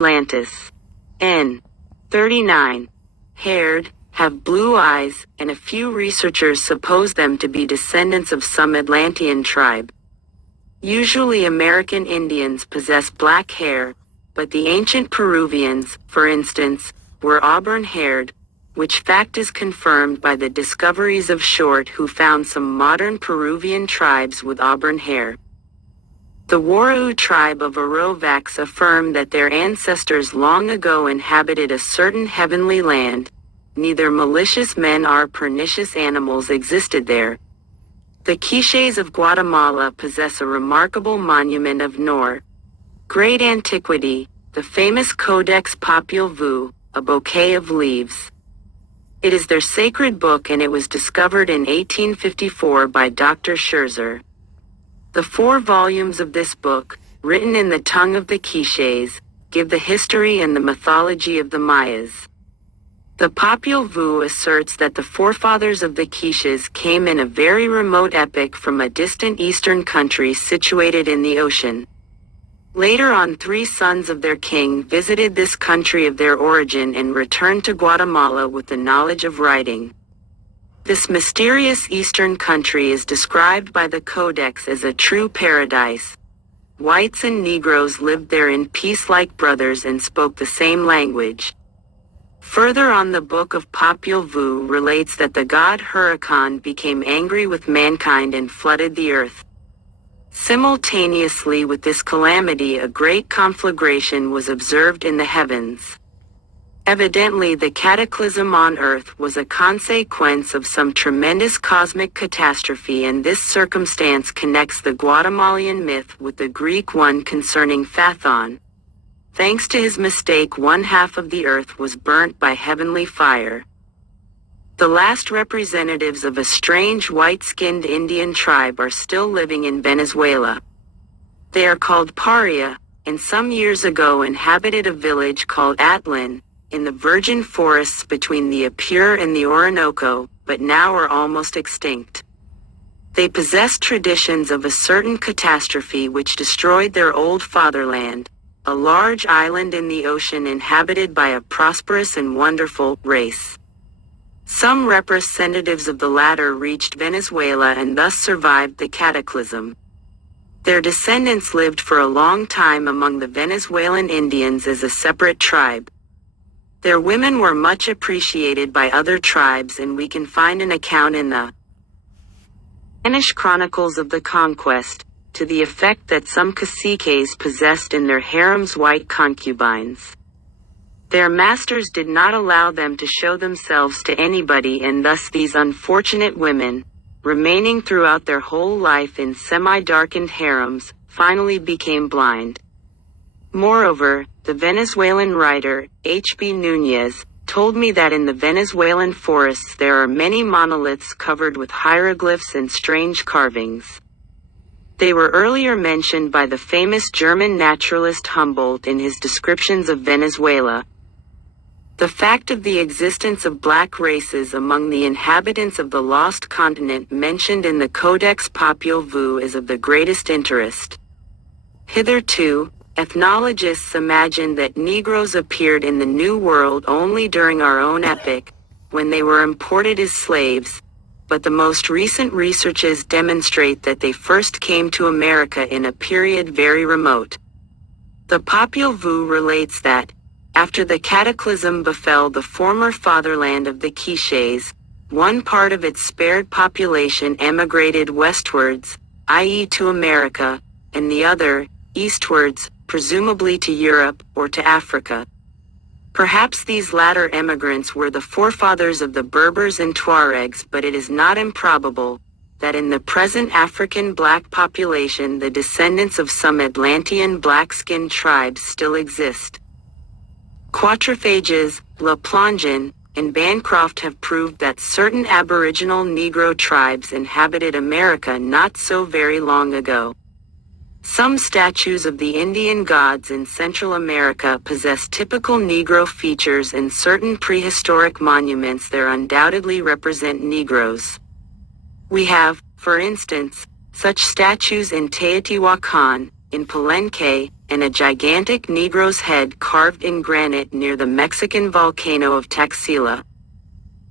Atlantis. N. 39. Haired, have blue eyes, and a few researchers suppose them to be descendants of some Atlantean tribe. Usually American Indians possess black hair, but the ancient Peruvians, for instance, were auburn-haired, which fact is confirmed by the discoveries of Short, who found some modern Peruvian tribes with auburn hair. The Warao tribe of Arovax affirm that their ancestors long ago inhabited a certain heavenly land. Neither malicious men nor pernicious animals existed there. The Quiches of Guatemala possess a remarkable monument of great antiquity, the famous Codex Popul Vuh, a bouquet of leaves. It is their sacred book, and it was discovered in 1854 by Dr. Scherzer. The 4 volumes of this book, written in the tongue of the Quiches, give the history and the mythology of the Mayas. The Popul Vuh asserts that the forefathers of the Quiches came in a very remote epoch from a distant eastern country situated in the ocean. Later on, 3 sons of their king visited this country of their origin and returned to Guatemala with the knowledge of writing. This mysterious eastern country is described by the Codex as a true paradise. Whites and Negroes lived there in peace like brothers and spoke the same language. Further on, the Book of Popul Vuh relates that the god Huracan became angry with mankind and flooded the earth. Simultaneously with this calamity, a great conflagration was observed in the heavens. Evidently, the cataclysm on Earth was a consequence of some tremendous cosmic catastrophe, and this circumstance connects the Guatemalan myth with the Greek one concerning Phaethon. Thanks to his mistake, 1/2 of the earth was burnt by heavenly fire. The last representatives of a strange white-skinned Indian tribe are still living in Venezuela. They are called Paria, and some years ago inhabited a village called Atlan, in the virgin forests between the Apure and the Orinoco, but now are almost extinct. They possess traditions of a certain catastrophe which destroyed their old fatherland, a large island in the ocean inhabited by a prosperous and wonderful race. Some representatives of the latter reached Venezuela and thus survived the cataclysm. Their descendants lived for a long time among the Venezuelan Indians as a separate tribe. Their women were much appreciated by other tribes, and we can find an account in the Spanish Chronicles of the Conquest, to the effect that some caciques possessed in their harems white concubines. Their masters did not allow them to show themselves to anybody, and thus these unfortunate women, remaining throughout their whole life in semi-darkened harems, finally became blind. Moreover, the Venezuelan writer, H.B. Nunez, told me that in the Venezuelan forests there are many monoliths covered with hieroglyphs and strange carvings. They were earlier mentioned by the famous German naturalist Humboldt in his descriptions of Venezuela. The fact of the existence of black races among the inhabitants of the lost continent mentioned in the Codex Popul Vuh is of the greatest interest. Hitherto, ethnologists imagined that Negroes appeared in the New World only during our own epoch, when they were imported as slaves, but the most recent researches demonstrate that they first came to America in a period very remote. The Popul Vuh relates that, after the cataclysm befell the former fatherland of the Quiches, one part of its spared population emigrated westwards, i.e. to America, and the other, eastwards, presumably to Europe or to Africa. Perhaps these latter emigrants were the forefathers of the Berbers and Tuaregs, but it is not improbable that in the present African black population the descendants of some Atlantean black-skinned tribes still exist. Quatrophages, La Plongeon, and Bancroft have proved that certain aboriginal Negro tribes inhabited America not so very long ago. Some statues of the Indian gods in Central America possess typical Negro features, and certain prehistoric monuments there undoubtedly represent Negroes. We have, for instance, such statues in Teotihuacan, in Palenque, and a gigantic Negro's head carved in granite near the Mexican volcano of Taxila.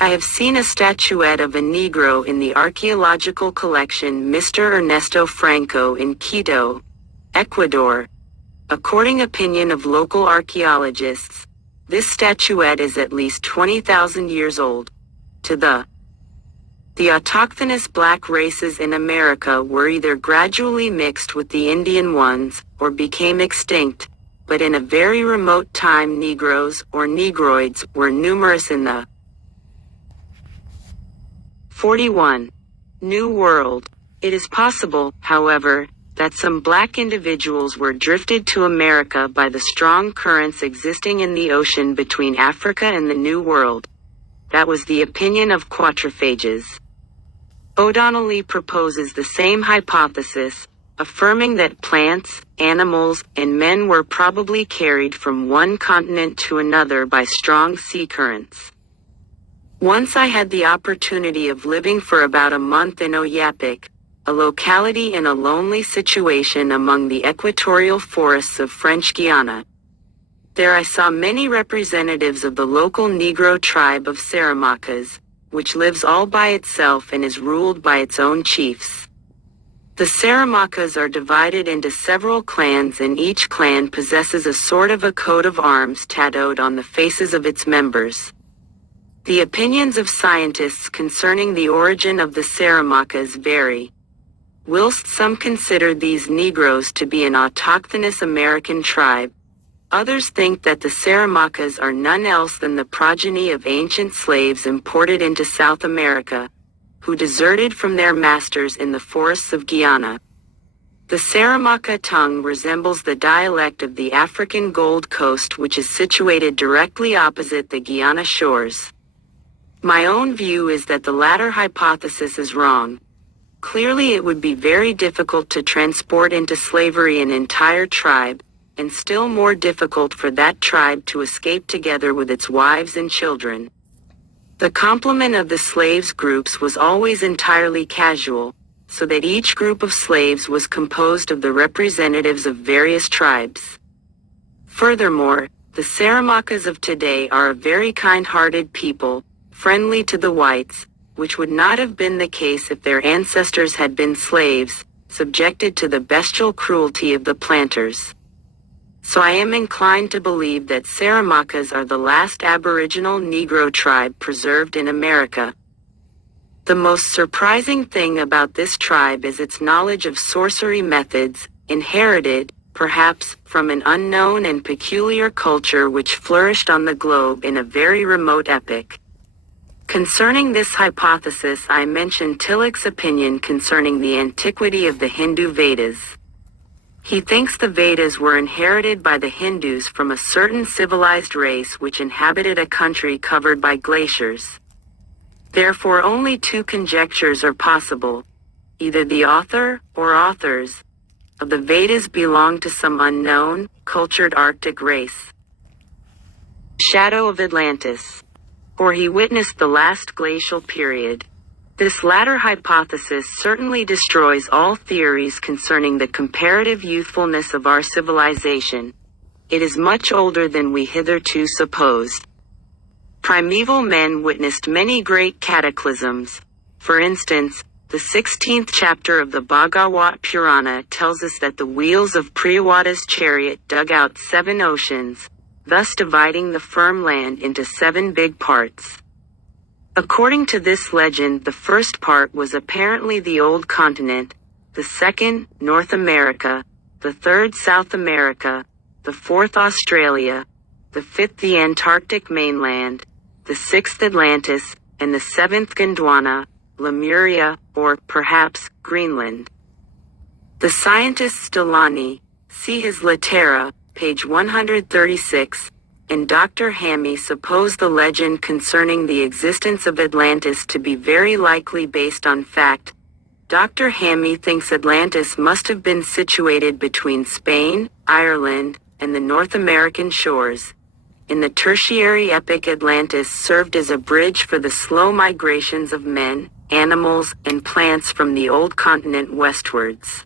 I have seen a statuette of a Negro in the archaeological collection Mr. Ernesto Franco in Quito, Ecuador. According opinion of local archaeologists, this statuette is at least 20,000 years old. The autochthonous black races in America were either gradually mixed with the Indian ones, or became extinct, but in a very remote time Negroes or Negroids were numerous in the 41. New World. It is possible, however, that some black individuals were drifted to America by the strong currents existing in the ocean between Africa and the New World. That was the opinion of quatrophages. O'Donnelly proposes the same hypothesis, affirming that plants, animals, and men were probably carried from one continent to another by strong sea currents. Once I had the opportunity of living for about a month in Oyapok, a locality in a lonely situation among the equatorial forests of French Guiana. There I saw many representatives of the local Negro tribe of Saramacas, which lives all by itself and is ruled by its own chiefs. The Saramacas are divided into several clans, and each clan possesses a sort of a coat of arms tattooed on the faces of its members. The opinions of scientists concerning the origin of the Saramacas vary. Whilst some consider these Negroes to be an autochthonous American tribe, others think that the Saramacas are none else than the progeny of ancient slaves imported into South America, who deserted from their masters in the forests of Guyana. The Saramaca tongue resembles the dialect of the African Gold Coast, which is situated directly opposite the Guyana shores. My own view is that the latter hypothesis is wrong. Clearly it would be very difficult to transport into slavery an entire tribe, and still more difficult for that tribe to escape together with its wives and children. The complement of the slaves groups was always entirely casual, so that each group of slaves was composed of the representatives of various tribes. Furthermore, the Saramacas of today are a very kind-hearted people, friendly to the whites, which would not have been the case if their ancestors had been slaves, subjected to the bestial cruelty of the planters. So I am inclined to believe that Saramacas are the last aboriginal Negro tribe preserved in America. The most surprising thing about this tribe is its knowledge of sorcery methods, inherited, perhaps, from an unknown and peculiar culture which flourished on the globe in a very remote epoch. Concerning this hypothesis, I mentioned Tilak's opinion concerning the antiquity of the Hindu Vedas. He thinks the Vedas were inherited by the Hindus from a certain civilized race which inhabited a country covered by glaciers. Therefore only two conjectures are possible. Either the author, or authors, of the Vedas belong to some unknown, cultured Arctic race. Shadow of Atlantis. Or he witnessed the last glacial period. This latter hypothesis certainly destroys all theories concerning the comparative youthfulness of our civilization. It is much older than we hitherto supposed. Primeval men witnessed many great cataclysms. For instance, the 16th chapter of the Bhagavad Purana tells us that the wheels of Priyavada's chariot dug out 7 oceans, thus dividing the firm land into 7 big parts. According to this legend, the first part was apparently the Old Continent, the second, North America, the third, South America, the fourth, Australia, the fifth, the Antarctic mainland, the sixth, Atlantis, and the seventh, Gondwana, Lemuria, or, perhaps, Greenland. The scientist Stellani, see his Littera, page 136, and Dr. Hammy suppose the legend concerning the existence of Atlantis to be very likely based on fact. Dr. Hammy thinks Atlantis must have been situated between Spain, Ireland, and the North American shores. In the Tertiary epoch, Atlantis served as a bridge for the slow migrations of men, animals, and plants from the old continent westwards.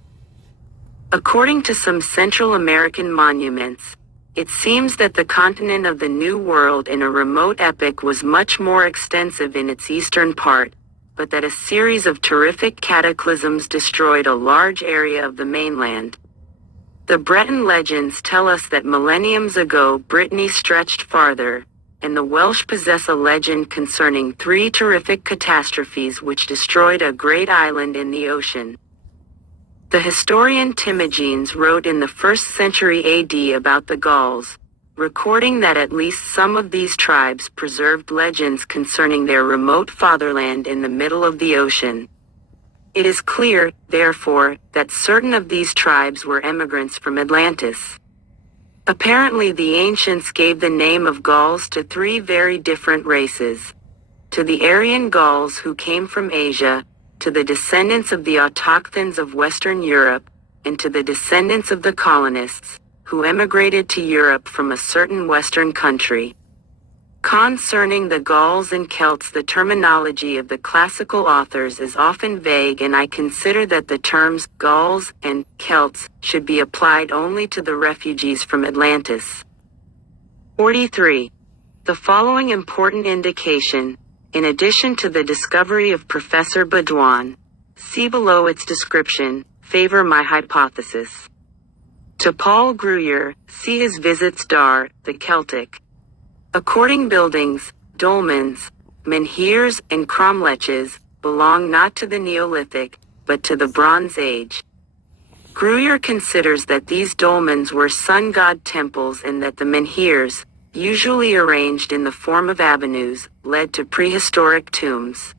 According to some Central American monuments, it seems that the continent of the New World in a remote epoch was much more extensive in its eastern part, but that a series of terrific cataclysms destroyed a large area of the mainland. The Breton legends tell us that millenniums ago Brittany stretched farther, and the Welsh possess a legend concerning 3 terrific catastrophes which destroyed a great island in the ocean. The historian Timagenes wrote in the 1st century AD about the Gauls, recording that at least some of these tribes preserved legends concerning their remote fatherland in the middle of the ocean. It is clear, therefore, that certain of these tribes were emigrants from Atlantis. Apparently the ancients gave the name of Gauls to 3 very different races. To the Aryan Gauls who came from Asia, to the descendants of the autochthons of Western Europe, and to the descendants of the colonists, who emigrated to Europe from a certain Western country. Concerning the Gauls and Celts, the terminology of the classical authors is often vague, and I consider that the terms Gauls and Celts should be applied only to the refugees from Atlantis. 43. The following important indication, in addition to the discovery of Professor Baudouin, see below its description, favor my hypothesis. To Paul Gruyère, see his Visits d'Art, the Celtic. According buildings, dolmens, menhirs, and cromlechs belong not to the Neolithic, but to the Bronze Age. Gruyère considers that these dolmens were sun god temples and that the menhirs, usually arranged in the form of avenues, led to prehistoric tombs.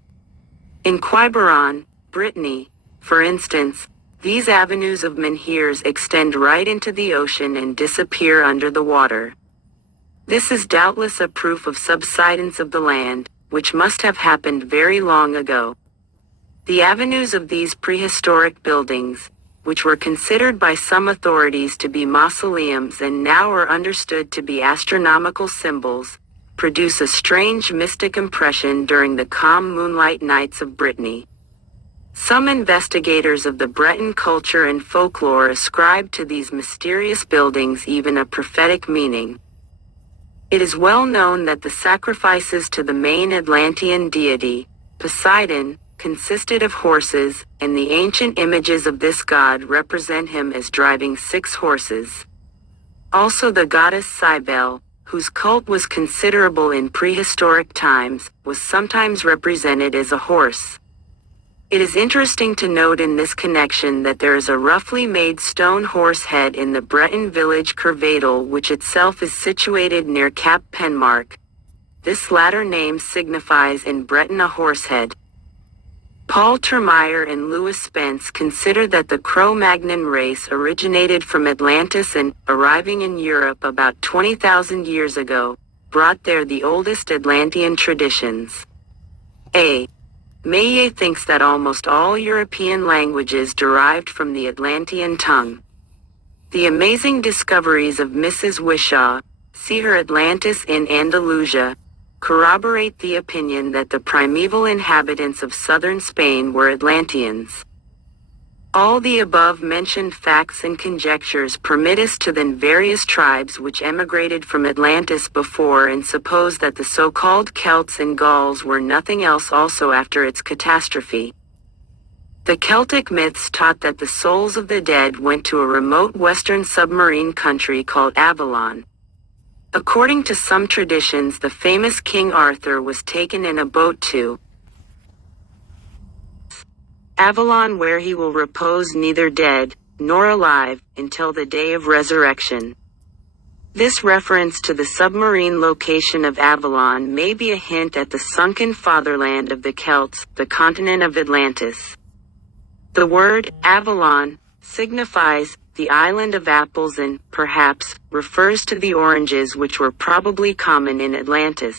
In Quiberon, Brittany, for instance, these avenues of menhirs extend right into the ocean and disappear under the water. This is doubtless a proof of subsidence of the land, which must have happened very long ago. The avenues of these prehistoric buildings, which were considered by some authorities to be mausoleums and now are understood to be astronomical symbols, produce a strange mystic impression during the calm moonlight nights of Brittany. Some investigators of the Breton culture and folklore ascribe to these mysterious buildings even a prophetic meaning. It is well known that the sacrifices to the main Atlantean deity, Poseidon, consisted of horses, and the ancient images of this god represent him as driving 6 horses. Also the goddess Cybele, whose cult was considerable in prehistoric times, was sometimes represented as a horse. It is interesting to note in this connection that there is a roughly made stone horse head in the Breton village Kervadel, which itself is situated near Cap Penmark. This latter name signifies in Breton a horse head. Paul Termeyer and Louis Spence consider that the Cro-Magnon race originated from Atlantis and, arriving in Europe about 20,000 years ago, brought there the oldest Atlantean traditions. A. Maillet thinks that almost all European languages derived from the Atlantean tongue. The amazing discoveries of Mrs. Wishaw, see her Atlantis in Andalusia, corroborate the opinion that the primeval inhabitants of southern Spain were Atlanteans. All the above-mentioned facts and conjectures permit us to then various tribes which emigrated from Atlantis before and suppose that the so-called Celts and Gauls were nothing else also after its catastrophe. The Celtic myths taught that the souls of the dead went to a remote western submarine country called Avalon. According to some traditions, the famous King Arthur was taken in a boat to Avalon, where he will repose neither dead nor alive until the day of resurrection. This reference to the submarine location of Avalon may be a hint at the sunken fatherland of the Celts, the continent of Atlantis. The word Avalon signifies the island of apples and, perhaps, refers to the oranges which were probably common in Atlantis.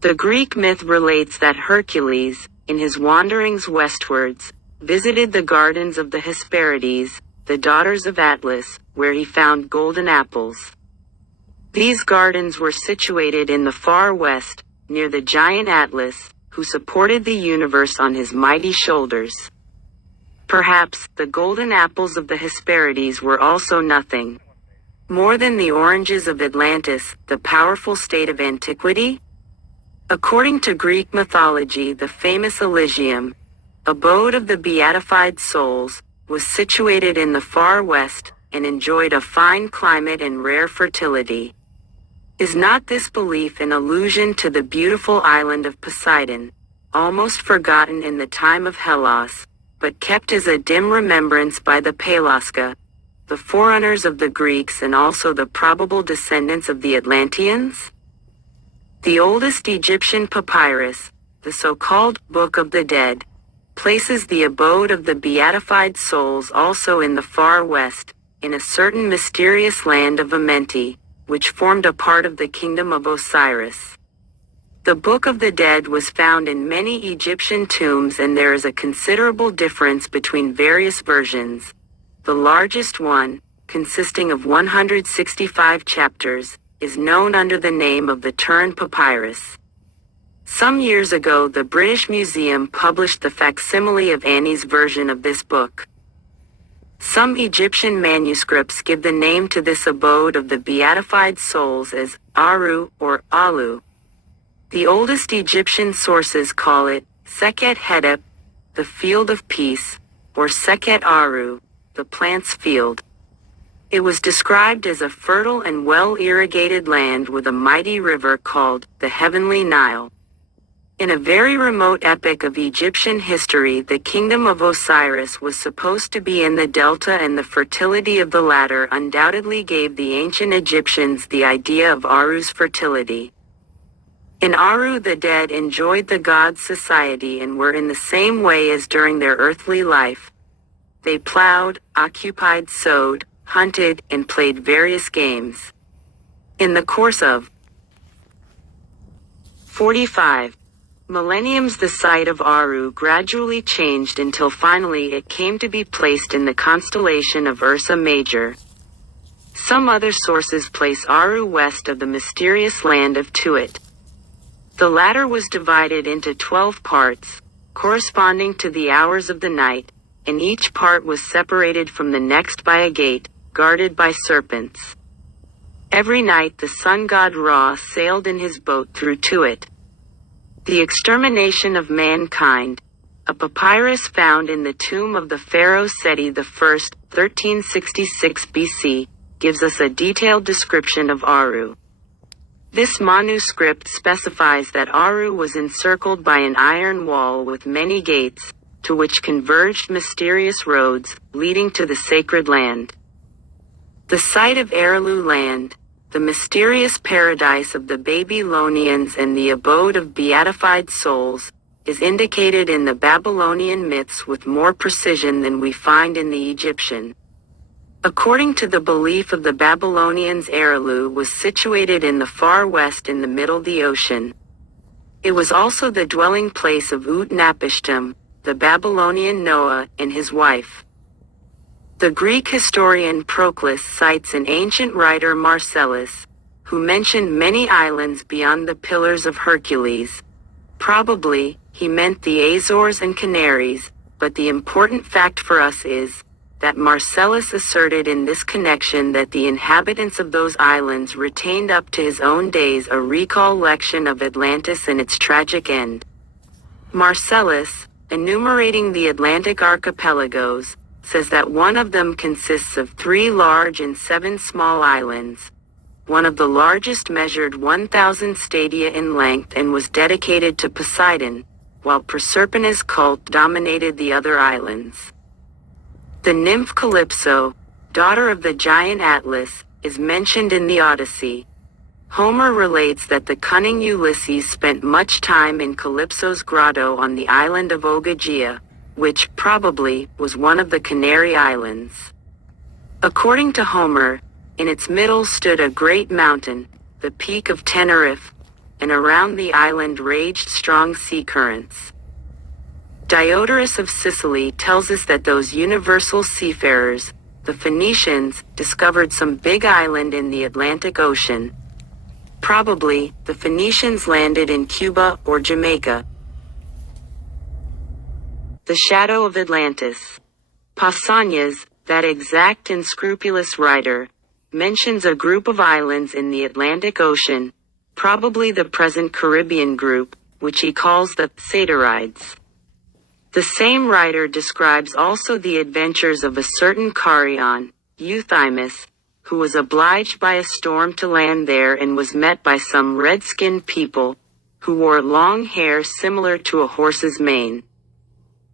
The Greek myth relates that Hercules, in his wanderings westwards, visited the gardens of the Hesperides, the daughters of Atlas, where he found golden apples. These gardens were situated in the far west, near the giant Atlas, who supported the universe on his mighty shoulders. Perhaps the golden apples of the Hesperides were also nothing more than the oranges of Atlantis, the powerful state of antiquity? According to Greek mythology, the famous Elysium, abode of the beatified souls, was situated in the far west and enjoyed a fine climate and rare fertility. Is not this belief an allusion to the beautiful island of Poseidon, almost forgotten in the time of Hellas, but kept as a dim remembrance by the Pelasgi, the forerunners of the Greeks and also the probable descendants of the Atlanteans? The oldest Egyptian papyrus, the so-called Book of the Dead, places the abode of the beatified souls also in the far west, in a certain mysterious land of Amenti, which formed a part of the kingdom of Osiris. The Book of the Dead was found in many Egyptian tombs, and there is a considerable difference between various versions. The largest one, consisting of 165 chapters, is known under the name of the Turin Papyrus. Some years ago, the British Museum published the facsimile of Annie's version of this book. Some Egyptian manuscripts give the name to this abode of the beatified souls as Aru or Alu. The oldest Egyptian sources call it Sekhet Hetep, the field of peace, or Sekhet Aru, the plant's field. It was described as a fertile and well-irrigated land with a mighty river called the Heavenly Nile. In a very remote epoch of Egyptian history, the kingdom of Osiris was supposed to be in the delta, and the fertility of the latter undoubtedly gave the ancient Egyptians the idea of Aru's fertility. In Aru, the dead enjoyed the gods' society and were in the same way as during their earthly life. They plowed, occupied, sowed, hunted, and played various games. In the course of 45 millenniums, the site of Aru gradually changed until finally it came to be placed in the constellation of Ursa Major. Some other sources place Aru west of the mysterious land of Tuat. The latter was divided into 12 parts, corresponding to the hours of the night, and each part was separated from the next by a gate, guarded by serpents. Every night the sun god Ra sailed in his boat through Tuat. The extermination of mankind, a papyrus found in the tomb of the pharaoh Seti I, 1366 BC, gives us a detailed description of Aru. This manuscript specifies that Aru was encircled by an iron wall with many gates, to which converged mysterious roads, leading to the sacred land. The site of Erilu land, the mysterious paradise of the Babylonians and the abode of beatified souls, is indicated in the Babylonian myths with more precision than we find in the Egyptian. According to the belief of the Babylonians, Erilu was situated in the far west in the middle of the ocean. It was also the dwelling place of Utnapishtim, the Babylonian Noah, and his wife. The Greek historian Proclus cites an ancient writer Marcellus, who mentioned many islands beyond the Pillars of Hercules. Probably, he meant the Azores and Canaries, but the important fact for us is that Marcellus asserted in this connection that the inhabitants of those islands retained up to his own days a recollection of Atlantis and its tragic end. Marcellus, enumerating the Atlantic archipelagos, says that one of them consists of 3 large and 7 small islands. One of the largest measured 1,000 stadia in length and was dedicated to Poseidon, while Proserpina's cult dominated the other islands. The nymph Calypso, daughter of the giant Atlas, is mentioned in the Odyssey. Homer relates that the cunning Ulysses spent much time in Calypso's grotto on the island of Ogygia, which probably was one of the Canary Islands. According to Homer, in its middle stood a great mountain, the peak of Tenerife, and around the island raged strong sea currents. Diodorus of Sicily tells us that those universal seafarers, the Phoenicians, discovered some big island in the Atlantic Ocean. Probably, the Phoenicians landed in Cuba or Jamaica. The shadow of Atlantis. Pausanias, that exact and scrupulous writer, mentions a group of islands in the Atlantic Ocean, probably the present Caribbean group, which he calls the Satirides. The same writer describes also the adventures of a certain Charion, Euthymus, who was obliged by a storm to land there and was met by some red-skinned people, who wore long hair similar to a horse's mane.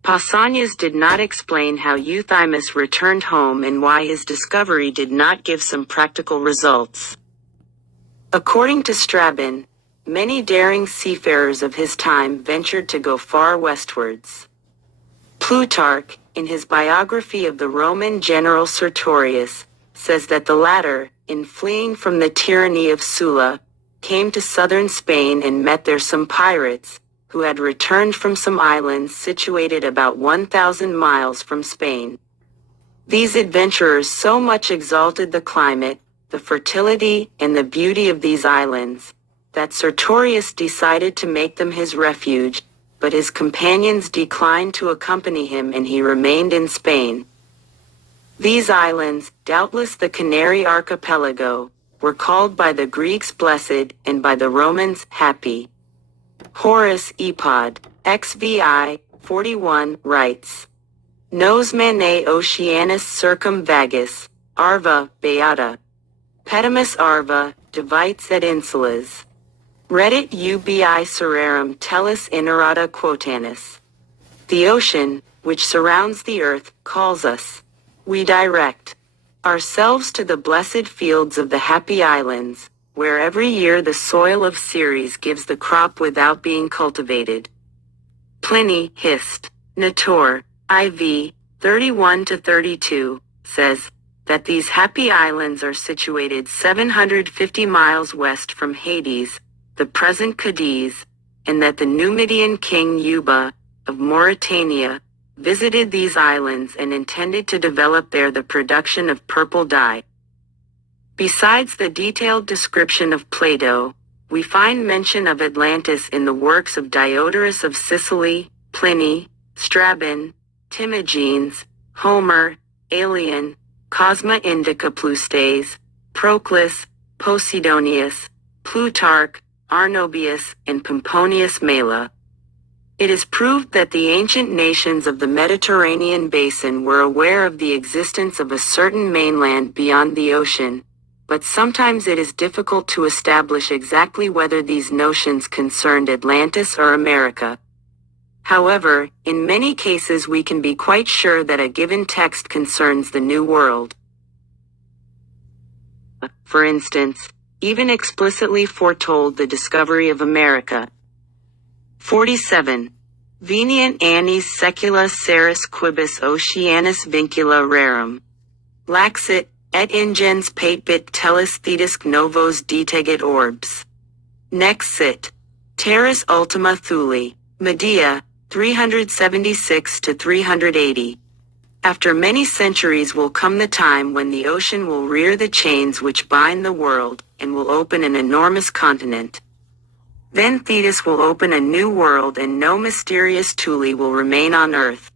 Pausanias did not explain how Euthymus returned home and why his discovery did not give some practical results. According to Strabon, many daring seafarers of his time ventured to go far westwards. Plutarch, in his biography of the Roman general Sertorius, says that the latter, in fleeing from the tyranny of Sulla, came to southern Spain and met there some pirates, who had returned from some islands situated about 1,000 miles from Spain. These adventurers so much exalted the climate, the fertility, and the beauty of these islands, that Sertorius decided to make them his refuge, but his companions declined to accompany him and he remained in Spain. These islands, doubtless the Canary Archipelago, were called by the Greeks blessed and by the Romans happy. Horace Epod, XVI, 41, writes, Nos mane oceanus circumvagus, arva, beata. Petimus arva, divites et insulas. Reddit ubi serarum tellus inerata quotanis. The ocean, which surrounds the earth, calls us. We direct ourselves to the blessed fields of the happy islands, where every year the soil of Ceres gives the crop without being cultivated. Pliny, Hist. Natur. IV, 31-32, says that these happy islands are situated 750 miles west from Hades, the present Cadiz, and that the Numidian king Yuba, of Mauritania, visited these islands and intended to develop there the production of purple dye. Besides the detailed description of Plato, we find mention of Atlantis in the works of Diodorus of Sicily, Pliny, Strabon, Timagenes, Homer, Aelian, Cosma Indica Ploustes, Proclus, Posidonius, Plutarch, Arnobius, and Pomponius Mela. It is proved that the ancient nations of the Mediterranean basin were aware of the existence of a certain mainland beyond the ocean, but sometimes it is difficult to establish exactly whether these notions concerned Atlantis or America. However, in many cases we can be quite sure that a given text concerns the New World. For instance, even explicitly foretold the discovery of America. 47. Venient annis secula seris quibus oceanus vincula rerum. Laxit, et ingens patebit tellus thetisque novos detegit orbs. Nexit. Terras ultima Thuli, Medea, 376-380. After many centuries will come the time when the ocean will rear the chains which bind the world, and will open an enormous continent. Then Thetis will open a new world and no mysterious Thule will remain on earth.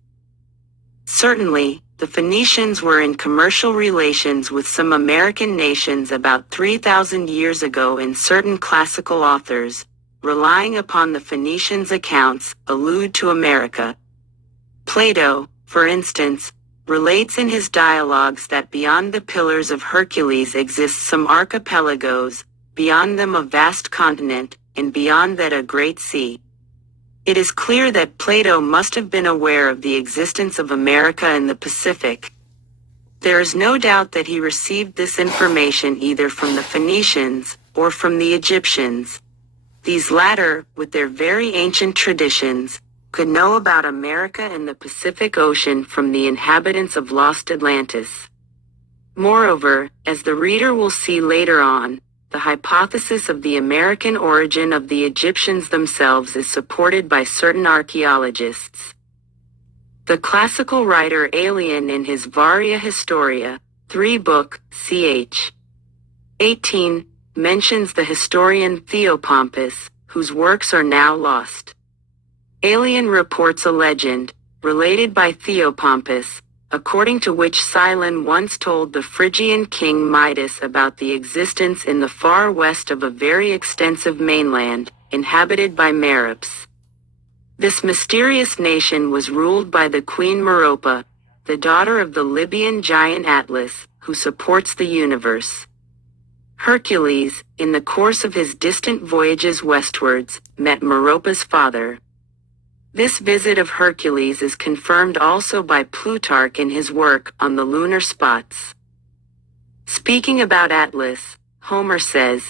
Certainly, the Phoenicians were in commercial relations with some American nations about 3,000 years ago, and certain classical authors, relying upon the Phoenicians' accounts, allude to America. Plato, for instance, relates in his dialogues that beyond the Pillars of Hercules exist some archipelagos, beyond them a vast continent, and beyond that a great sea. It is clear that Plato must have been aware of the existence of America and the Pacific. There is no doubt that he received this information either from the Phoenicians or from the Egyptians. These latter, with their very ancient traditions, could know about America and the Pacific Ocean from the inhabitants of lost Atlantis. Moreover, as the reader will see later on, the hypothesis of the American origin of the Egyptians themselves is supported by certain archaeologists. The classical writer Aelian in his Varia Historia, 3-book, ch. 18, mentions the historian Theopompus, whose works are now lost. Aelian reports a legend, related by Theopompus, according to which Cylon once told the Phrygian king Midas about the existence in the far west of a very extensive mainland, inhabited by Merops. This mysterious nation was ruled by the queen Meropa, the daughter of the Libyan giant Atlas, who supports the universe. Hercules, in the course of his distant voyages westwards, met Meropa's father. This visit of Hercules is confirmed also by Plutarch in his work on the lunar spots. Speaking about Atlas, Homer says,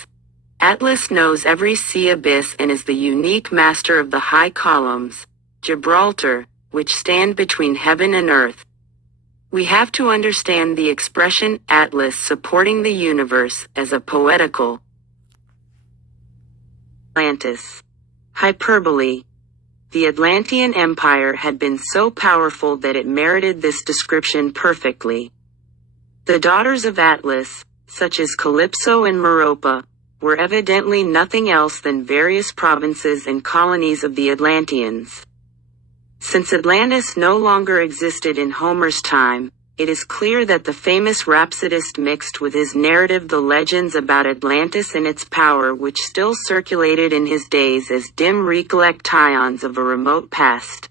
Atlas knows every sea abyss and is the unique master of the high columns, Gibraltar, which stand between heaven and earth. We have to understand the expression Atlas supporting the universe as a poetical Atlantis. Hyperbole. The Atlantean Empire had been so powerful that it merited this description perfectly. The daughters of Atlas, such as Calypso and Meropa, were evidently nothing else than various provinces and colonies of the Atlanteans. Since Atlantis no longer existed in Homer's time, it is clear that the famous rhapsodist mixed with his narrative the legends about Atlantis and its power which still circulated in his days as dim recollections of a remote past.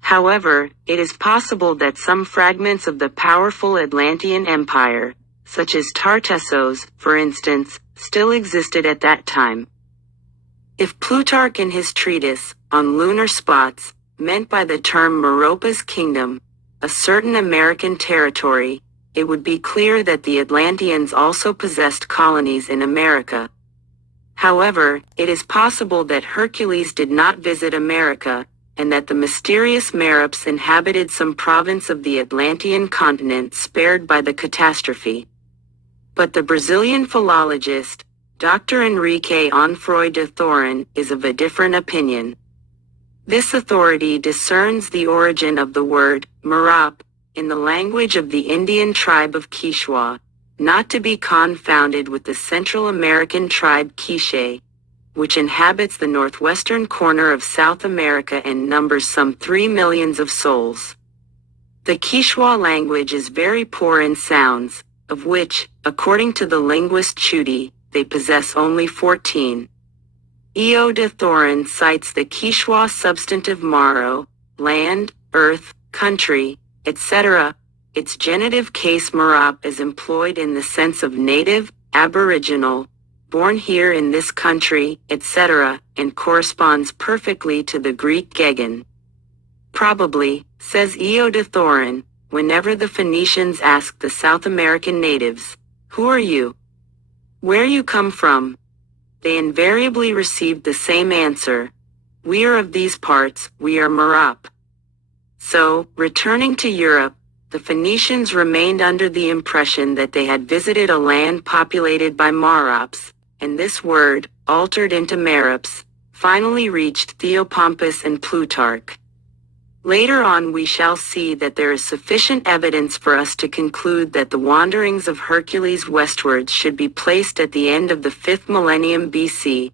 However, it is possible that some fragments of the powerful Atlantean Empire, such as Tartessos, for instance, still existed at that time. If Plutarch in his treatise, on lunar spots, meant by the term Meropa's kingdom, a certain American territory, it would be clear that the Atlanteans also possessed colonies in America. However, it is possible that Hercules did not visit America, and that the mysterious Merops inhabited some province of the Atlantean continent spared by the catastrophe. But the Brazilian philologist, Dr. Enrique Onfroy de Thorin, is of a different opinion. This authority discerns the origin of the word, Merop, in the language of the Indian tribe of Quichua, not to be confounded with the Central American tribe Quiche, which inhabits the northwestern corner of South America and numbers some 3 million of souls. The Quichua language is very poor in sounds, of which, according to the linguist Chudy, they possess only 14. E.O. de Thorin cites the Quichua substantive maro, land, earth, country, etc. Its genitive case Merop is employed in the sense of native, aboriginal, born here in this country, etc., and corresponds perfectly to the Greek gegon. Probably, says E.O. de Thorin, whenever the Phoenicians asked the South American natives, "Who are you? Where you come from?" they invariably received the same answer, "We are of these parts, we are Merop." So, returning to Europe, the Phoenicians remained under the impression that they had visited a land populated by Merops, and this word, altered into Merops, finally reached Theopompus and Plutarch. Later on we shall see that there is sufficient evidence for us to conclude that the wanderings of Hercules westwards should be placed at the end of the 5th millennium BC,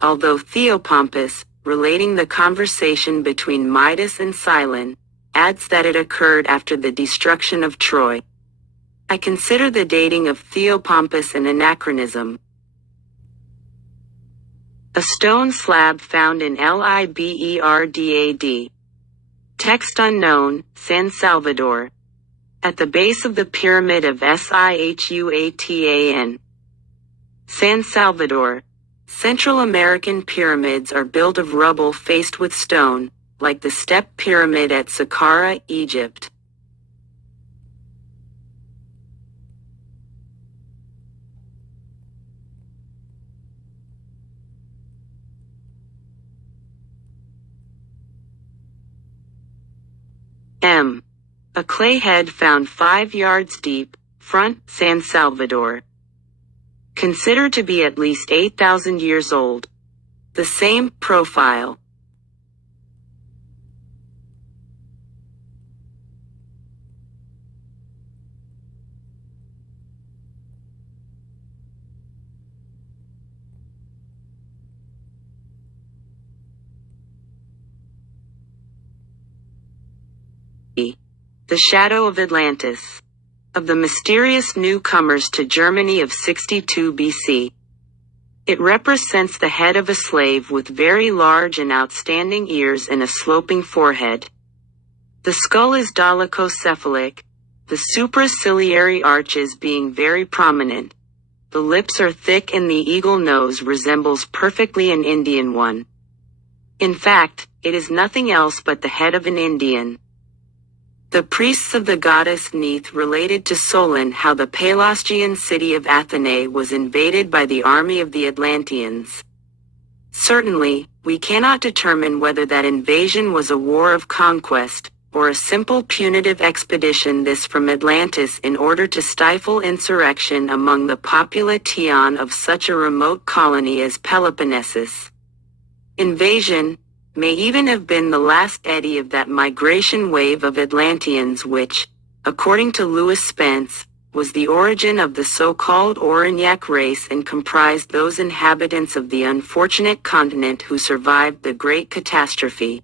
although Theopompus, relating the conversation between Midas and Cylon, adds that it occurred after the destruction of Troy. I consider the dating of Theopompus an anachronism. A stone slab found in Liberdad. Text unknown, San Salvador. At the base of the pyramid of Sihuatan. San Salvador. Central American pyramids are built of rubble faced with stone, like the step pyramid at Saqqara, Egypt. M. A clay head found 5 yards deep, front, San Salvador. Considered to be at least 8,000 years old. The same profile. The Shadow of Atlantis. Of the mysterious newcomers to Germany of 62 BC. It represents the head of a slave with very large and outstanding ears and a sloping forehead. The skull is dolichocephalic, the supraciliary arches being very prominent. The lips are thick and the eagle nose resembles perfectly an Indian one. In fact, it is nothing else but the head of an Indian. The priests of the goddess Neith related to Solon how the Pelasgian city of Athene was invaded by the army of the Atlanteans. Certainly, we cannot determine whether that invasion was a war of conquest, or a simple punitive expedition this from Atlantis in order to stifle insurrection among the population of such a remote colony as Peloponnesus. Invasion may even have been the last eddy of that migration wave of Atlanteans which, according to Louis Spence, was the origin of the so-called Aurignac race and comprised those inhabitants of the unfortunate continent who survived the Great Catastrophe.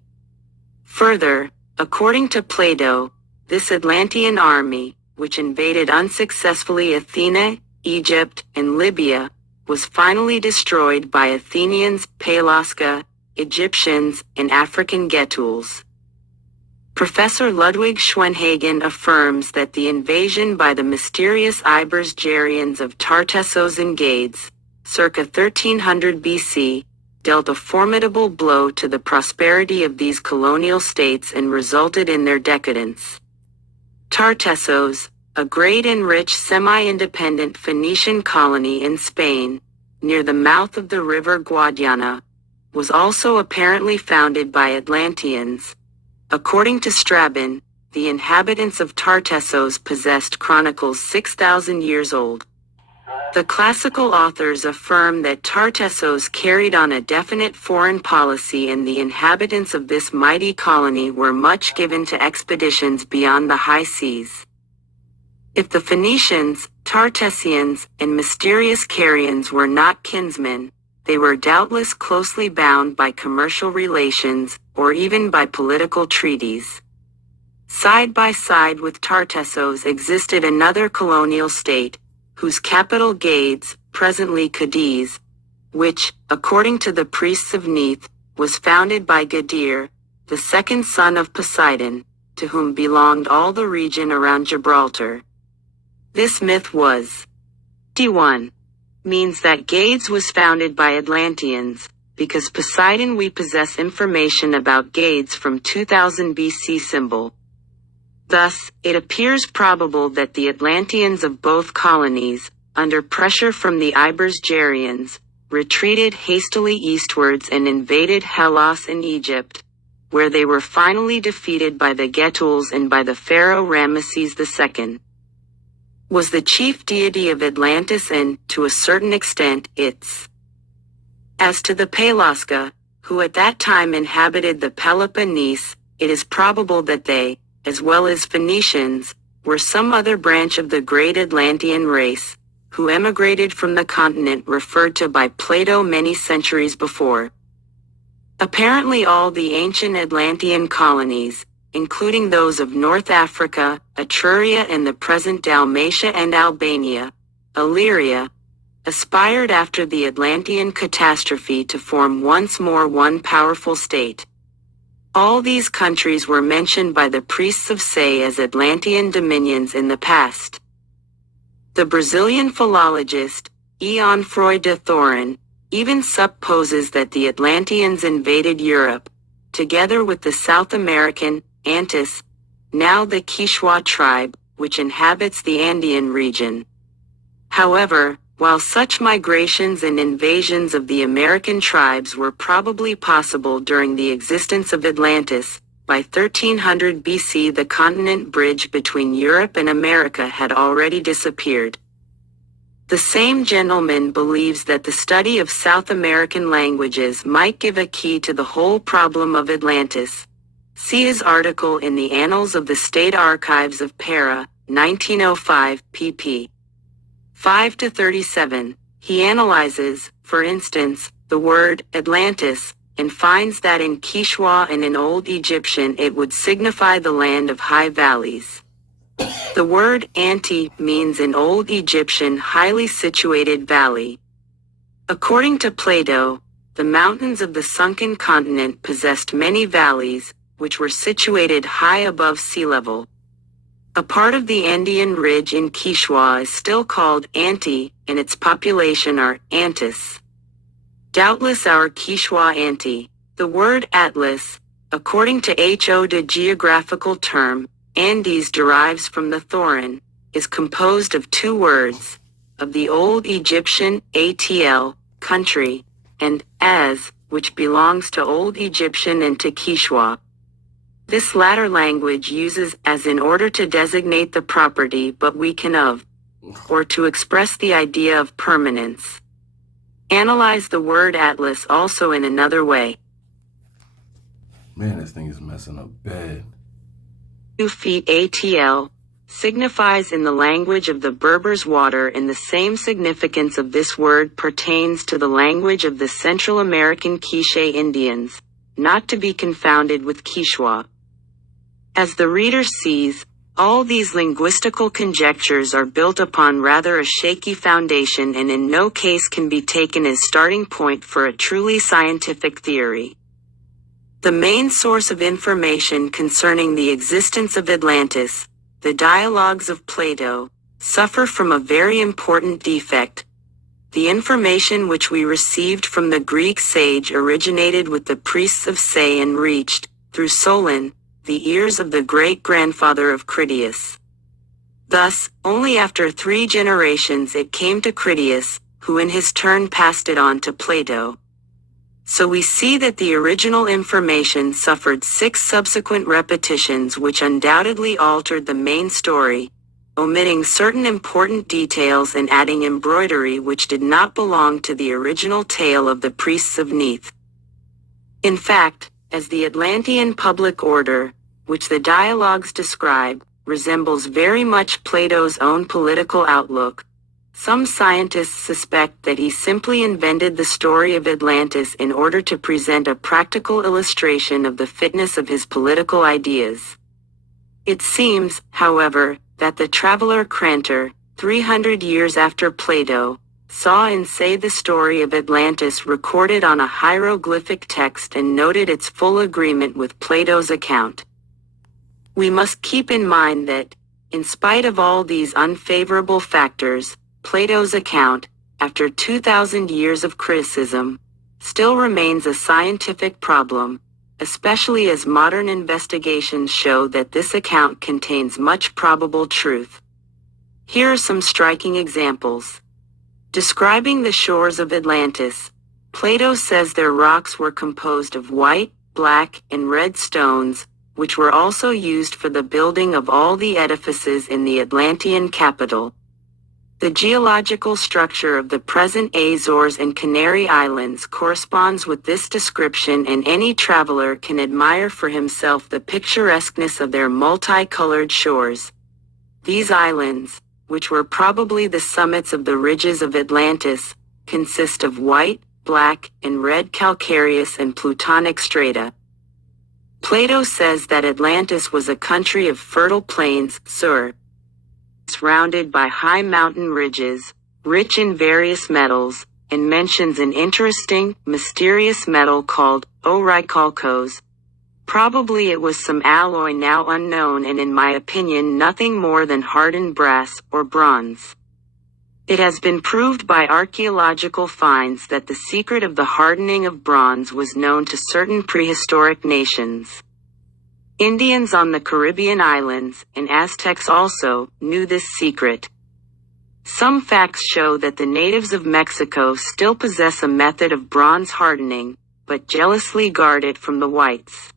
Further, according to Plato, this Atlantean army, which invaded unsuccessfully Athena, Egypt, and Libya, was finally destroyed by Athenians, Pelasga, Egyptians, and African Getuls. Professor Ludwig Schwenhagen affirms that the invasion by the mysterious Ibersgerians of Tartessos and Gades, circa 1300 BC, dealt a formidable blow to the prosperity of these colonial states and resulted in their decadence. Tartessos, a great and rich semi-independent Phoenician colony in Spain, near the mouth of the river Guadiana, was also apparently founded by Atlanteans. According to Strabon, the inhabitants of Tartessos possessed chronicles 6,000 years old. The classical authors affirm that Tartessos carried on a definite foreign policy and the inhabitants of this mighty colony were much given to expeditions beyond the high seas. If the Phoenicians, Tartessians, and mysterious Carians were not kinsmen, they were doubtless closely bound by commercial relations, or even by political treaties. Side by side with Tartessos existed another colonial state, whose capital Gades, presently Cadiz, which, according to the priests of Neith, was founded by Gadir, the second son of Poseidon, to whom belonged all the region around Gibraltar. This myth was D1. Means that Gades was founded by Atlanteans, because Poseidon we possess information about Gades from 2000 BC symbol. Thus, it appears probable that the Atlanteans of both colonies, under pressure from the Ibersgerians, retreated hastily eastwards and invaded Hellas and Egypt, where they were finally defeated by the Getuls and by the pharaoh Ramesses II. Was the chief deity of Atlantis and, to a certain extent, its. As to the Pelasga, who at that time inhabited the Peloponnese, it is probable that they, as well as Phoenicians, were some other branch of the great Atlantean race, who emigrated from the continent referred to by Plato many centuries before. Apparently all the ancient Atlantean colonies, including those of North Africa, Etruria and the present Dalmatia and Albania, Illyria, aspired after the Atlantean catastrophe to form once more one powerful state. All these countries were mentioned by the priests of Say as Atlantean dominions in the past. The Brazilian philologist, Ian Freud de Thorin, even supposes that the Atlanteans invaded Europe, together with the South American, Antis, now the Quichua tribe, which inhabits the Andean region. However, while such migrations and invasions of the American tribes were probably possible during the existence of Atlantis, by 1300 BC the continent bridge between Europe and America had already disappeared. The same gentleman believes that the study of South American languages might give a key to the whole problem of Atlantis. See his article in the Annals of the State Archives of Para, 1905, pp. 5-37. He analyzes, for instance, the word Atlantis and finds that in Kishwa and in Old Egyptian it would signify the land of high valleys. The word Anti means in Old Egyptian highly situated valley. According to Plato, the mountains of the sunken continent possessed many valleys, which were situated high above sea level. A part of the Andean ridge in Kishwa is still called Anti, and its population are Antis. Doubtless our Kishwa Anti. The word Atlas, according to Ho, the geographical term, Andes derives from the Thorin, is composed of two words, of the Old Egyptian Atl, country, and as, which belongs to Old Egyptian and to Kishwa. This latter language uses as in order to designate the property but weaken of, or to express the idea of permanence. Analyze the word Atlas also in another way. Man, this thing is messing up bad. 2 feet ATL signifies in the language of the Berbers water, and the same significance of this word pertains to the language of the Central American Quiche Indians, not to be confounded with Kishwa. As the reader sees, all these linguistical conjectures are built upon rather a shaky foundation and in no case can be taken as starting point for a truly scientific theory. The main source of information concerning the existence of Atlantis, the dialogues of Plato, suffer from a very important defect. The information which we received from the Greek sage originated with the priests of Say and reached, through Solon, the ears of the great-grandfather of Critias. Thus, only after 3 generations it came to Critias, who in his turn passed it on to Plato. So we see that the original information suffered 6 subsequent repetitions which undoubtedly altered the main story, omitting certain important details and adding embroidery which did not belong to the original tale of the priests of Neith. In fact, as the Atlantean public order, which the dialogues describe, resembles very much Plato's own political outlook, some scientists suspect that he simply invented the story of Atlantis in order to present a practical illustration of the fitness of his political ideas. It seems, however, that the traveler Crantor, 300 years after Plato, saw in Say the story of Atlantis recorded on a hieroglyphic text and noted its full agreement with Plato's account. We must keep in mind that, in spite of all these unfavorable factors, Plato's account, after 2,000 years of criticism, still remains a scientific problem, especially as modern investigations show that this account contains much probable truth. Here are some striking examples. Describing the shores of Atlantis, Plato says their rocks were composed of white, black, and red stones, which were also used for the building of all the edifices in the Atlantean capital. The geological structure of the present Azores and Canary Islands corresponds with this description, and any traveler can admire for himself the picturesqueness of their multicolored shores. These islands, which were probably the summits of the ridges of Atlantis, consist of white, black, and red calcareous and plutonic strata. Plato says that Atlantis was a country of fertile plains, surrounded by high mountain ridges, rich in various metals, and mentions an interesting, mysterious metal called orichalcos. Probably it was some alloy now unknown and in my opinion nothing more than hardened brass or bronze. It has been proved by archaeological finds that the secret of the hardening of bronze was known to certain prehistoric nations. Indians on the Caribbean islands, and Aztecs also, knew this secret. Some facts show that the natives of Mexico still possess a method of bronze hardening, but jealously guard it from the whites.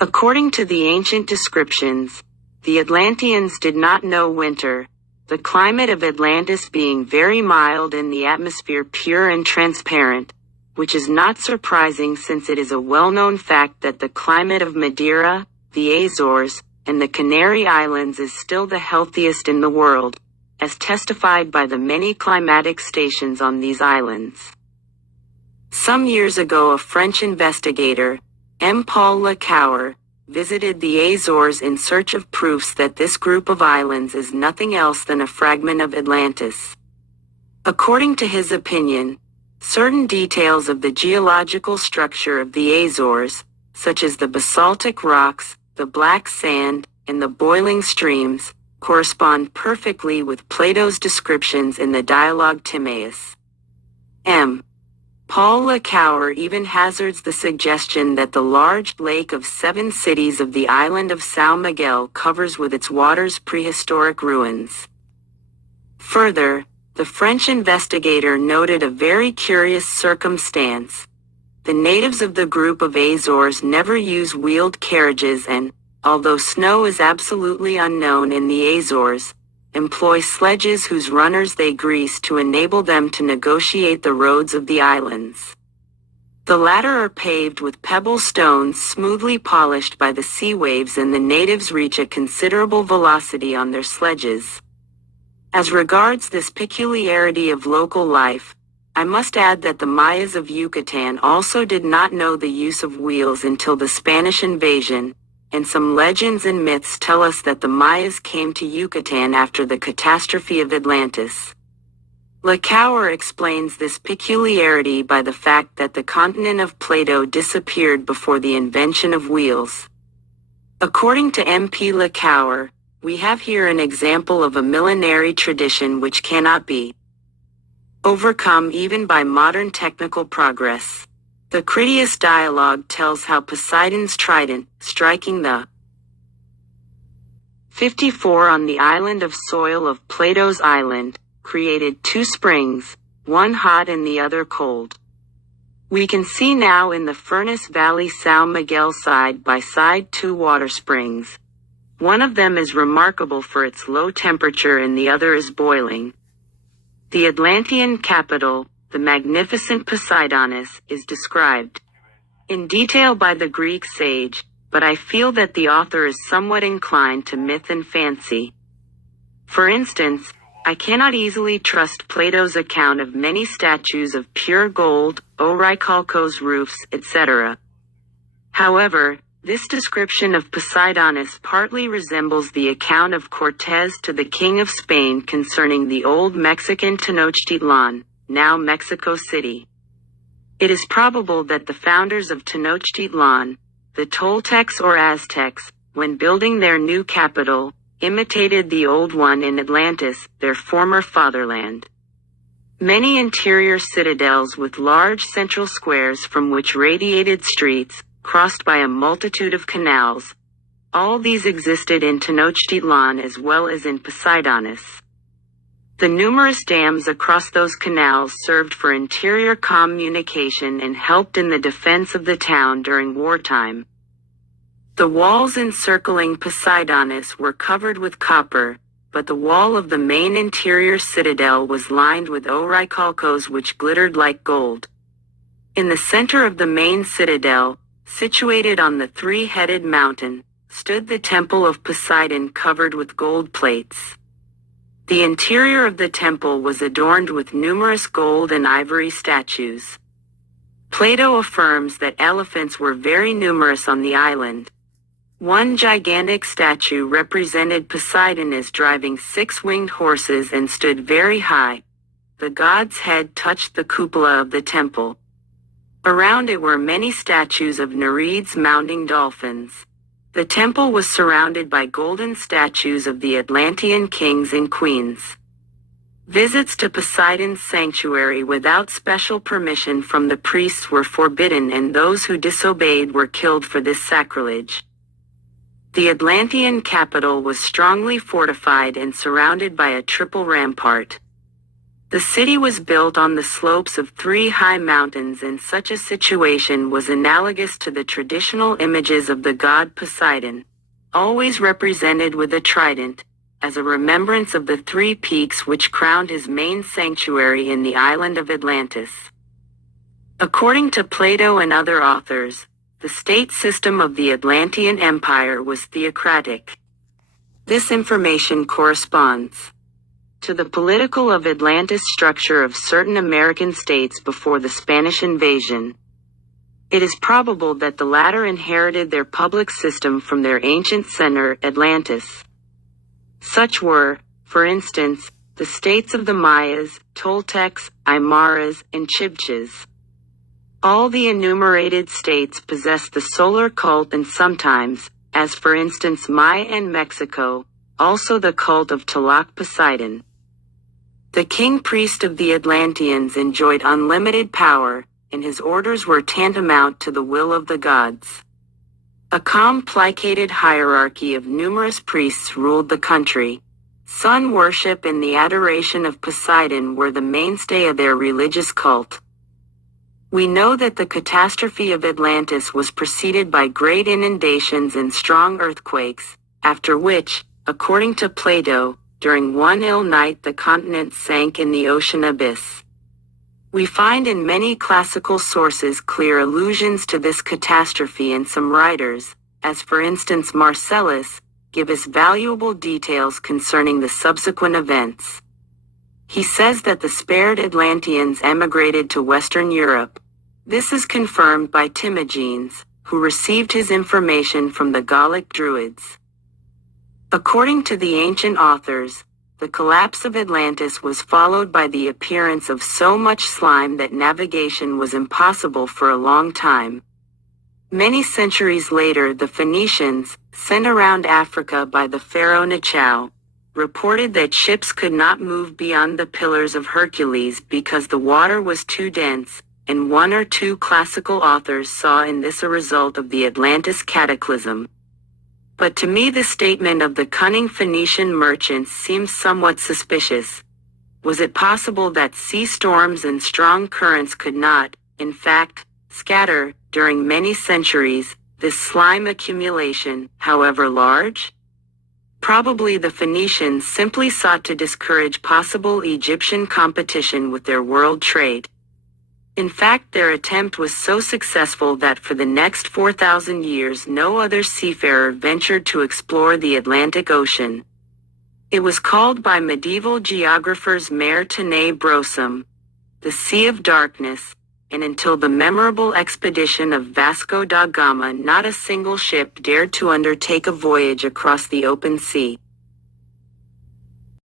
According to the ancient descriptions, the Atlanteans did not know winter, the climate of Atlantis being very mild and the atmosphere pure and transparent, which is not surprising since it is a well-known fact that the climate of Madeira, the Azores, and the Canary Islands is still the healthiest in the world, as testified by the many climatic stations on these islands. Some years ago, a French investigator, M. Paul Lecour, visited the Azores in search of proofs that this group of islands is nothing else than a fragment of Atlantis. According to his opinion, certain details of the geological structure of the Azores, such as the basaltic rocks, the black sand, and the boiling streams, correspond perfectly with Plato's descriptions in the dialogue Timaeus. M. Paul Lecour even hazards the suggestion that the large lake of 7 cities of the island of São Miguel covers with its waters prehistoric ruins. Further, the French investigator noted a very curious circumstance. The natives of the group of Azores never use wheeled carriages and, although snow is absolutely unknown in the Azores, employ sledges whose runners they grease to enable them to negotiate the roads of the islands. The latter are paved with pebble stones smoothly polished by the sea waves, and the natives reach a considerable velocity on their sledges. As regards this peculiarity of local life, I must add that the Mayas of Yucatan also did not know the use of wheels until the Spanish invasion, and some legends and myths tell us that the Mayas came to Yucatan after the catastrophe of Atlantis. Lecour explains this peculiarity by the fact that the continent of Plato disappeared before the invention of wheels. According to M.P. Lecour, we have here an example of a millenary tradition which cannot be overcome even by modern technical progress. The Critias dialogue tells how Poseidon's trident, striking the 54 on the island of soil of Plato's island, created 2 springs, one hot and the other cold. We can see now in the Furnace Valley São Miguel side by side 2 water springs. One of them is remarkable for its low temperature and the other is boiling. The Atlantean capital, the magnificent Poseidonis, is described in detail by the Greek sage, but I feel that the author is somewhat inclined to myth and fancy. For instance, I cannot easily trust Plato's account of many statues of pure gold, Orichalcos roofs, etc. However, this description of Poseidonis partly resembles the account of Cortés to the King of Spain concerning the old Mexican Tenochtitlan, now Mexico City. It is probable that the founders of Tenochtitlan, the Toltecs or Aztecs, when building their new capital, imitated the old one in Atlantis, their former fatherland. Many interior citadels with large central squares from which radiated streets, crossed by a multitude of canals, all these existed in Tenochtitlan as well as in Poseidonis. The numerous dams across those canals served for interior communication and helped in the defense of the town during wartime. The walls encircling Poseidonis were covered with copper, but the wall of the main interior citadel was lined with orichalcos which glittered like gold. In the center of the main citadel, situated on the 3-headed mountain, stood the temple of Poseidon covered with gold plates. The interior of the temple was adorned with numerous gold and ivory statues. Plato affirms that elephants were very numerous on the island. One gigantic statue represented Poseidon as driving 6-winged horses and stood very high. The god's head touched the cupola of the temple. Around it were many statues of Nereids mounting dolphins. The temple was surrounded by golden statues of the Atlantean kings and queens. Visits to Poseidon's sanctuary without special permission from the priests were forbidden, and those who disobeyed were killed for this sacrilege. The Atlantean capital was strongly fortified and surrounded by a triple rampart. The city was built on the slopes of 3 high mountains, and such a situation was analogous to the traditional images of the god Poseidon, always represented with a trident, as a remembrance of the 3 peaks which crowned his main sanctuary in the island of Atlantis. According to Plato and other authors, the state system of the Atlantean Empire was theocratic. This information corresponds to the political of Atlantis structure of certain American states before the Spanish invasion. It is probable that the latter inherited their public system from their ancient center, Atlantis. Such were, for instance, the states of the Mayas, Toltecs, Aymaras, and Chibchas. All the enumerated states possessed the solar cult and sometimes, as for instance Maya and Mexico, also the cult of Tlaloc Poseidon. The king-priest of the Atlanteans enjoyed unlimited power, and his orders were tantamount to the will of the gods. A complicated hierarchy of numerous priests ruled the country. Sun worship and the adoration of Poseidon were the mainstay of their religious cult. We know that the catastrophe of Atlantis was preceded by great inundations and strong earthquakes, after which, according to Plato, during one ill night the continent sank in the ocean abyss. We find in many classical sources clear allusions to this catastrophe, and some writers, as for instance Marcellus, give us valuable details concerning the subsequent events. He says that the spared Atlanteans emigrated to Western Europe. This is confirmed by Timagenes, who received his information from the Gallic Druids. According to the ancient authors, the collapse of Atlantis was followed by the appearance of so much slime that navigation was impossible for a long time. Many centuries later, the Phoenicians, sent around Africa by the pharaoh Necho, reported that ships could not move beyond the Pillars of Hercules because the water was too dense, and one or two classical authors saw in this a result of the Atlantis cataclysm. But to me the statement of the cunning Phoenician merchants seems somewhat suspicious. Was it possible that sea storms and strong currents could not, in fact, scatter, during many centuries, this slime accumulation, however large? Probably the Phoenicians simply sought to discourage possible Egyptian competition with their world trade. In fact, their attempt was so successful that for the next 4,000 years no other seafarer ventured to explore the Atlantic Ocean. It was called by medieval geographers Mare Tenebrosum, the Sea of Darkness, and until the memorable expedition of Vasco da Gama not a single ship dared to undertake a voyage across the open sea.